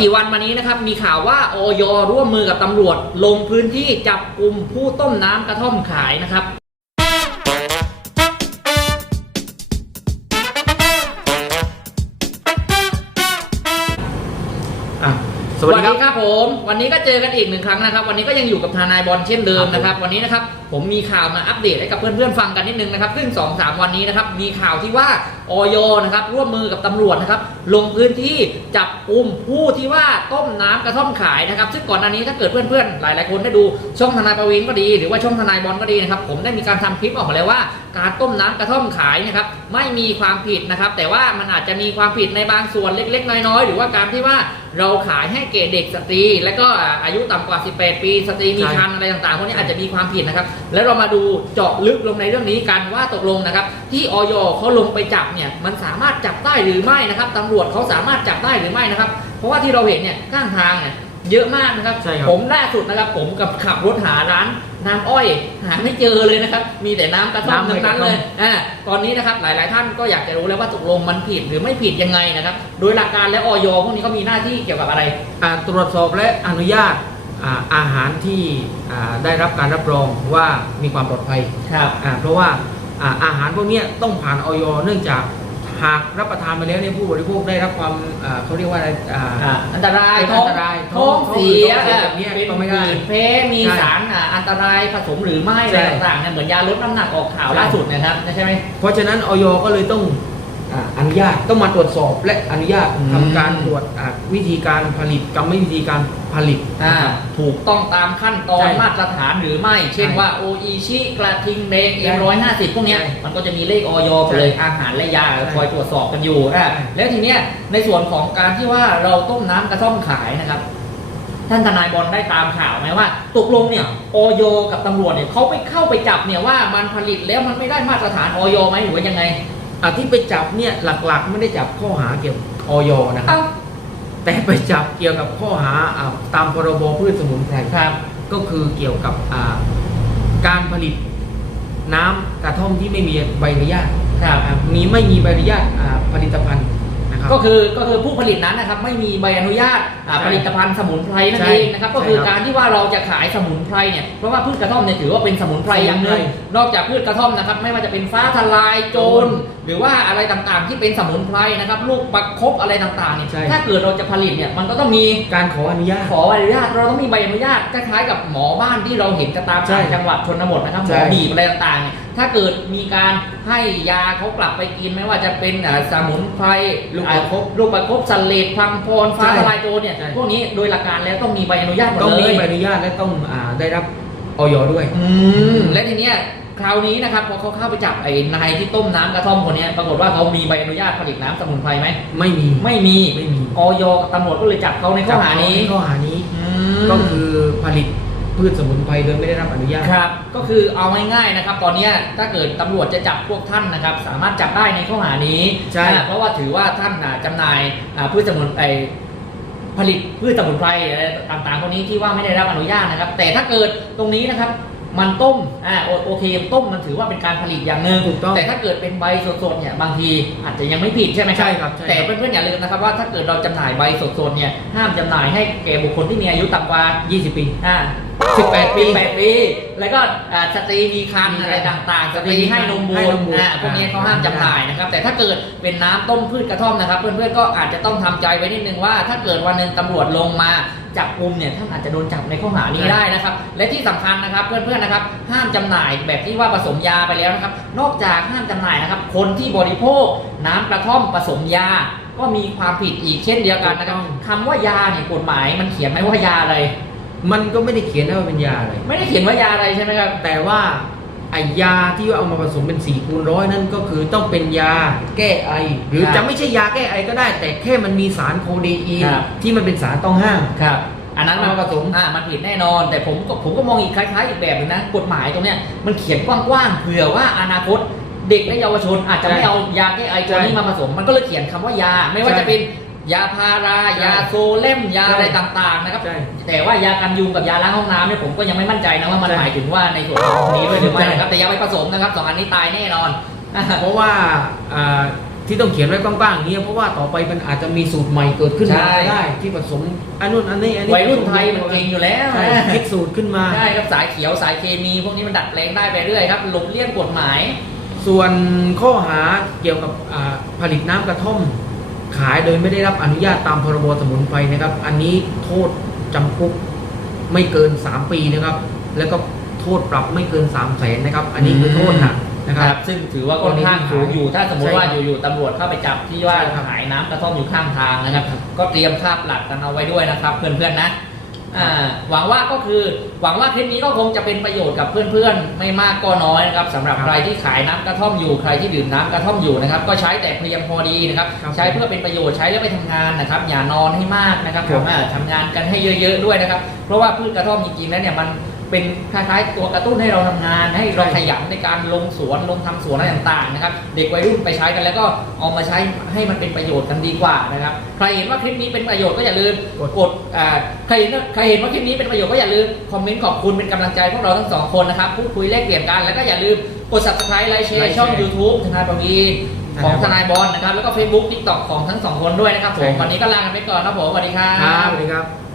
กี่วันมานี้นะครับ มีข่าวว่าออยร่วมมือกับตำรวจ ลงพื้นที่จับกลุ่มผู้ต้มน้ำกระท่อมขายนะครับอะสสวัวัสสดีดีครับครับผม วันนี้ก็เจอกันอีกหนึ่งครั้งนะครับ วันนี้ก็ยังอยู่กับทนายบอลเช่นเดิมนะครับ วันนี้นะครับ ผมมีข่าวมาอัปเดตให้กับเพื่อนๆฟังกันนิดนึงนะครับซึ่งสองสามวันนี้นะครับมีข่าวที่ว่าออยนะครับร่วมมือกับตำรวจนะครับลงพื้นที่จับกลุ่มผู้ที่ว่าต้มน้ำกระท่อมขายนะครับซึ่งก่อนหน้านี้ถ้าเกิดเพื่อนๆหลายๆคนได้ดูช่องทนายประวินก็ดี หรือว่าช่องทนายบอลก็ดีนะครับผมได้มีการทำคลิปออกมาแล้วว่า การต้มน้ำกระท่อมขายนะครับไม่มีความผิดนะครับแต่ว่ามันอาจจะมีความผิดในบางส่วนเล็ก ๆ น้อยๆ หรือว่าการที่ว่าเราขายให้เกเด็กสตรี และก็อายุต่ำกว่า 18 ปี สตรีมีครรภ์อะไรต่างๆพวกนี้อาจจะมีความผิดนะครับแล้วเรามาดูเจาะลึกลงในเรื่องนี้กันว่าตกลงนะครับ ที่ออยเขาลงไปจับเนี่ยมันสามารถจับได้หรือไม่นะครับตำรวจเขาสามารถจับได้หรือไม่นะครับ เพราะว่าที่เราเห็นเนี่ยข้างทางเนี่ยเยอะมากนะครับใช่ครับผมล่าสุดนะครับผมกับขับรถหาร้านน้ำอ้อยหาไม่เจอเลยนะครับ มีแต่น้ำกระท่อมน้ำไม่ทั้งนั้นกระท่เลอมยอ่าตอนนี้นะครับหลาย ๆ ท่านก็อยากจะรู้แล้วว่าตกลงมันผิดหรือไม่ผิดยังไงนะครับ โดยหลักการแล้วออยพวกนี้เขามีหน้าที่เกี่ยวกับอะไรอ่าตรวจสอบและอนุญาต อ่าอาหารที่อ่าได้รับการรับรองว่ามีความปลอดภัยครับอ่าเพราะว่าอ่าอาหารพวกเนี้ยต้องผ่านออยเนื่องจากหากรับประทานไปแล้วเนี่ยผู้บริโภคได้รับความอ่าเขาเรียกว่าอะไรอ่าอ่าอันตรายเป็นท้องอันตรายท้องเสียท้องเสียแบบเนี้ยเป็นก็ไม่ได้ผื่นแพ้มีใช่สารอ่าอันตรายผสมหรือไม่ใช่อะไรต่างๆเนี่ยเหมือนยาลดน้ำหนักออกข่าวใช่ล่าสุดเนะครับใช่ไหมเพราะฉะนั้นออยก็เลยต้อง อ่าอนุญาตต้องมาตรวจสอบและอนุญาตอืม ทำการตรวจอ่าวิธีการผลิตกรรมวิธีการผลิต อ่านะครับถูกต้องตามขั้นตอนใช่มาตรฐานหรือไม่ เช่นใช่ว่าโออีชิกระทิงแดงเอ็ใช่มร้อยห้าสิบพวกเนี้ยใช่มันก็จะมีเลขออยไปใช่เลยอาหารและยาใช่คอยตรวจสอบกันอยู่อ่าใช่ แล้วทีเนี้ยในส่วนของการที่ว่าเราต้มน้ำกระท่อมขายนะครับ ท่านทนายบอลได้ตามข่าวไหมว่าตกลงเนี่ยออยกับตำรวจเนี่ยเขาไปเข้าไปจับเนี่ยว่ามันผลิตแล้วมันไม่ได้มาตรฐานออยไหมหรือว่ายังไง อ่าที่ไปจับเนี่ยหลักๆ ไม่ได้จับข้อหาเกี่ยวกับออยนะครับเอ้าแต่ไปจับเกี่ยวกับข้อหาอ่าตามพรบพืชสมุนไพรครับ ก็คือเกี่ยวกับอ่าการผลิตน้ำกระท่อมที่ไม่มีใบอนุญาตครับอ่ามีไม่มีใบอนุญาตอ่าผลิตภัณฑ์ นะครับก็คือก็คือผู้ผลิตนั้นนะครับไม่มีใบอนุญาตอ่าใช่ผลิตภัณฑ์สมุนไพรนั่นใช่เองนะครับก็คือใช่ครับการที่ว่าเราจะขายสมุนไพรเนี่ยเพราะว่าพืชกระท่อมเนี่ยถือว่าเป็นสมุนไพรอย่างหนึ่งสมุนไพนอกจากพืชกระท่อมนะครับไม่ว่าจะเป็นฟ้าทลายโจรโจรหรือว่าอะไรต่างๆ ที่เป็นสมุนไพรนะครับลูกประคบอะไรต่างๆเนี่ยใช่ ถ้าเกิดเราจะผลิตเนี่ยมันก็ต้องมี การขออนุญาต ขออนุญาตเราต้องมีใบอนุญาตคล้ายๆกับหมอบ้านที่เราเห็นกระตามใช่ต่างจังหวัดชนบทนะครับหมใช่อบีบอะไรต่างๆเนี่ย ถ้าเกิดมีการให้ยาเขากลับไปกินไม่ว่าจะเป็นอ่าสมุนไพรลูกประคบลูกประคบสันเลดพังพรฟ้าใช่ทลายโจรเนี่ยใช่ พวกนี้โดยหลักการแล้วต้องมีใบอนุญาตหมดต้องเลมีย ใบอนุญาตและต้องอาได้รับออยด้วย อืมและทีเนี้ยคราวนี้นะครับพอเขาเข้าไปจับไอ้นายที่ต้มน้ำกระท่อมคนเนี้ยปรากฏว่าเขามีใบอนุญาตผลิตน้ำสมุนไพรไหมไม่มี ไม่มีไม่มี ออยกับตำรวจก็เลยจับเขาในข้อหานี้จับเขใข้อหานี้อืมก็คือผลิต พืชสมุนไพรโดยไม่ได้รับอนุญาต ครับ ก็คือเอาง่ายๆนะครับ ตอนเนี้ยถ้าเกิดตำรวจจะจับพวกท่านนะครับ สามารถจับได้ในข้อหานี้ใช่อ่าเพราะว่าถือว่าท่านอ่าจำหน่ายอ่าพืชสมุนไพรผลิตพืชสมุนไพรอะไรต่างๆพวกนี้ที่ว่าไม่ได้รับอนุญาตนะครับ แต่ถ้าเกิดตรงนี้นะครับ มันต้มอ่าโอโอเคต้มมันถือว่าเป็นการผลิตอย่างหนึ่งถูกต้องแต่ถ้าเกิดเป็นใบสดๆเนี่ยบางทีอาจจะยังไม่ผิดใช่ไหมครับใช่ครับใช่ครับ แต่เพื่อนๆอย่าลืมนะครับว่าถ้าเกิดเราจำหน่ายใบสดๆเนี่ยห้ามจำหน่ายให้แก่บุคคลที่มีอายุต่ำกว่า 20 ปีอ่า 18 ปี 18 ปี แล้วก็อ่าสตรีมีครรภ์อะไรต่างๆ สตรีให้นมบุให้ตนรมบุตรอ่าพวกนี้เขาห้ามจำหน่ายนะครับ แต่ถ้าเกิดเป็นน้ำต้มพืชกระท่อมนะครับ เพื่อนๆก็อาจจะต้องทำใจไว้นิดนึงว่า ถ้าเกิดวันหนึ่งตำรวจลงมาจับกลุ่มเนี่ยท่านอาจจะโดนจับในข้อหานี้ได้นะครับ และที่สำคัญนะครับเพื่อนๆนะครับ ห้ามจำหน่ายแบบที่ว่าผสมยาไปแล้วนะครับ นอกจากห้ามจำหน่ายนะครับ คนที่บริโภค น้ำกระท่อมผสมยา ก็มีความผิดอีกเช่นเดียวกันนะครับถูกต้อง คำว่ายาเนี่ยกฎหมายมันเขียนไหมว่ายาอะไร มันก็ไม่ได้เขียนว่าเป็นยาอะไร ไม่ได้เขียนว่ายาอะไรใช่ไหมครับ แต่ว่าไอยาที่ว่าเอามาผสมเป็น4คูณร้อยนั่นก็คือต้องเป็นยาแก้ไอ หรือครับจะไม่ใช่ยาแก้ไอก็ได้ แต่แค่มันมีสารโคเดอีนครับ ที่มันเป็นสารต้องห้าม ครับ อันนั้นมันเอามาผสม อ่ามันผิดแน่นอน แต่ผมก็ผมก็มองอีกคล้ายๆอีกแบบหนึงนะ กฎหมายตรงเนี้ยมันเขียนกว้างๆ เผื่อว่าอนาคตเด็กและเยาวชนอาจจะไม่เอายาแก้ไอตัวนี้มาผสม มันก็เลยเขียนคำว่ายา ไม่ว่าจะเป็น ยาพารายาโซเล่มยาอะไรต่าง ๆ นะครับใช่แต่ว่ายากันยุงกับยาล้างห้องน้ำเนี่ยผมก็ยังไม่มั่นใจนะว่ามันใช่หมายถึงว่าในส่วนของนี้ด้วยหรือไม่ใช่นะครับแต่อยาไปผสมนะครับสองอันนี้ตายแน่นอน เพราะว่าอ่าที่ต้องเขียนไว้กว้างๆอย่างเงี้ยเพราะว่าต่อไปมันอาจจะมีสูตรใหม่เกิดขึ้นใช่มาได้ ที่ผสมอันนู้นอันนี้อันนี้วัยรุ่นไทยมันเก่งอยู่แล้วใช่นะคิดสูตรขึ้นมาใช่ครับสายเขียวสายเคมีพวกนี้มันดัดแปลงได้ไปเรื่อยครับหลบเลี่ยงกฎหมาย ส่วนข้อหาเกี่ยวกับอ่าผลิตน้ำกระท่อม ขายโดยไม่ได้รับอนุญาตตามพรบสมุนไพรนะครับ อันนี้โทษจำคุกไม่เกิน 3 ปีนะครับ แล้วก็โทษปรับไม่เกิน3 0 0แสนนะครับ อันนี้คือโทษหนักนะนะคครัรับบซึ่งถือว่าค่อนข้างสูงอยู่ ถ้าสมมติว่าใช่ครับอยู่ๆตำรวจเข้าไปจับที่ว่าใช่ครับขายน้ำกระท่อมอยู่ข้างทางนะครับครับก็เตรียมภาพหลักกันเอาไว้ด้วยนะครับ เพื่อนๆนะอ่า หวังว่าก็คือหวังว่าคลิปนี้ก็คงจะเป็นประโยชน์กับเพื่อนๆ ไม่มากก็น้อยนะครับสำหรับครับใครที่ขายน้ำกระท่อมอยู่ใครที่ดื่มน้ำกระท่อมอยู่นะครับ ก็ใช้แต่เพียงพอดีนะครับครับใช้เพื่อเป็นประโยชน์ใช้แล้วไปทำงานนะครับ อย่านอนให้มากนะครับคผรับมอ่าทำงานกันให้เยอะ ๆ ด้วยนะครับ เพราะว่าพืชกระท่อมจริงๆแล้วเนี่ยมัน เป็นคล้ายๆตัวกระตุ้นให้เราทำงาน ให้เราใช่ขยันในการลงสวนลงทำสวนอะไรต่างๆนะครับเด็กวัยรุ่นไปใช้กันแล้วก็เอามาใช้ให้มันเป็นประโยชน์กันดีกว่านะครับใครเห็นว่าคลิปนี้เป็นประโยชน์ก็อย่าลืมกดกดอ่าใครเห็นว่าใครเห็นว่าคลิปนี้เป็นประโยชน์ก็อย่าลืมคอมเมนต์ขอบคุณเป็นกำลังใจพวกเราทั้งสองคนนะครับพูดคุยแลกเปลี่ยนกันแล้วก็อย่าลืมกด subscribe ไลค์แชไลค์ร์แชร์ช่อง YouTube ทนายประวีนของททนายบอลนายบอลนะครับแล้วก็ Facebook TikTok ของทั้งสองคนด้วยนะครับผใช่มครับวันนี้ก็ลากันไปก่อนนะผมสวัสดีครัครับบสวัสดีครับ